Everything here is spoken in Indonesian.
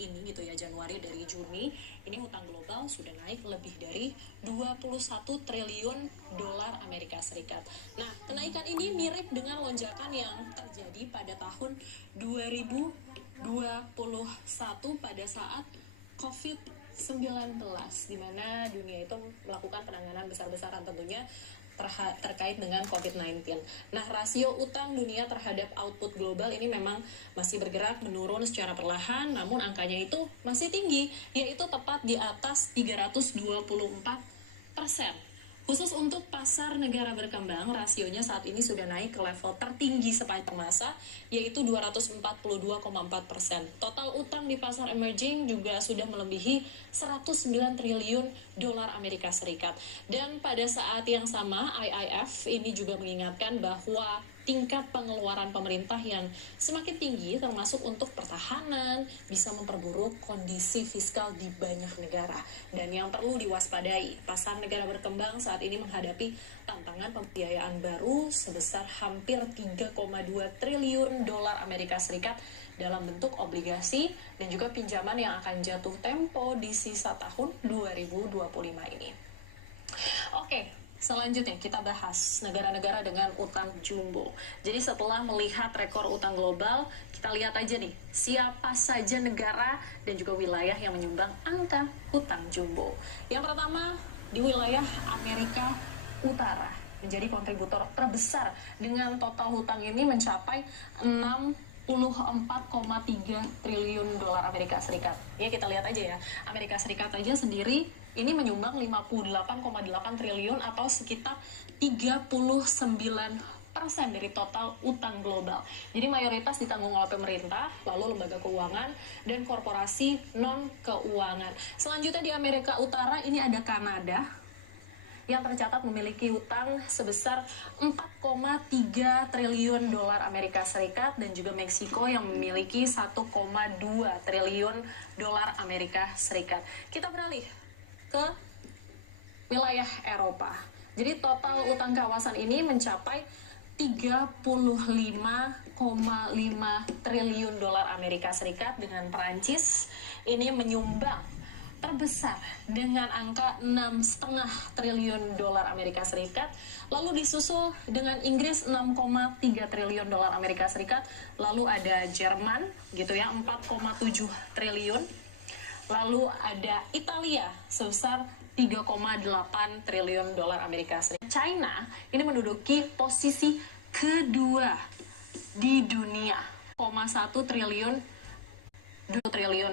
ini gitu ya, Januari dari Juni, ini hutang global sudah naik lebih dari 21 triliun dolar Amerika Serikat. Nah, kenaikan ini mirip dengan lonjakan yang terjadi pada tahun 2021 pada saat COVID-19, di mana dunia itu melakukan penanganan besar-besaran tentunya terkait dengan COVID-19. Nah, rasio utang dunia terhadap output global ini memang masih bergerak menurun secara perlahan, namun angkanya itu masih tinggi, yaitu tepat di atas 324%. Khusus untuk pasar negara berkembang, rasionya saat ini sudah naik ke level tertinggi sepanjang masa, yaitu 242,4%. Total utang di pasar emerging juga sudah melebihi 109 triliun dolar Amerika Serikat. Dan pada saat yang sama, IIF ini juga mengingatkan bahwa tingkat pengeluaran pemerintah yang semakin tinggi termasuk untuk pertahanan bisa memperburuk kondisi fiskal di banyak negara. Dan yang perlu diwaspadai, pasar negara berkembang saat ini menghadapi tantangan pembiayaan baru sebesar hampir 3,2 triliun dolar Amerika Serikat dalam bentuk obligasi dan juga pinjaman yang akan jatuh tempo di sisa tahun 2025 ini. Oke, selanjutnya kita bahas negara-negara dengan utang jumbo. Jadi setelah melihat rekor utang global, kita lihat aja nih siapa saja negara dan juga wilayah yang menyumbang angka utang jumbo. Yang pertama di wilayah Amerika Utara menjadi kontributor terbesar dengan total hutang ini mencapai 64,3 triliun dolar Amerika Serikat. Ya, kita lihat aja ya. Amerika Serikat aja sendiri ini menyumbang 58,8 triliun atau sekitar 39% dari total utang global. Jadi mayoritas ditanggung oleh pemerintah, lalu lembaga keuangan dan korporasi non keuangan. Selanjutnya di Amerika Utara ini ada Kanada yang tercatat memiliki utang sebesar 4,3 triliun dolar Amerika Serikat dan juga Meksiko yang memiliki 1,2 triliun dolar Amerika Serikat. Kita beralih ke wilayah Eropa. Jadi total utang kawasan ini mencapai 35,5 triliun dolar Amerika Serikat dengan Perancis ini menyumbang terbesar dengan angka 6,5 triliun dolar Amerika Serikat, lalu disusul dengan Inggris 6,3 triliun dolar Amerika Serikat, lalu ada Jerman gitu ya 4,7 triliun, lalu ada Italia sebesar 3,8 triliun dolar Amerika Serikat. China ini menduduki posisi kedua di dunia, 1 triliun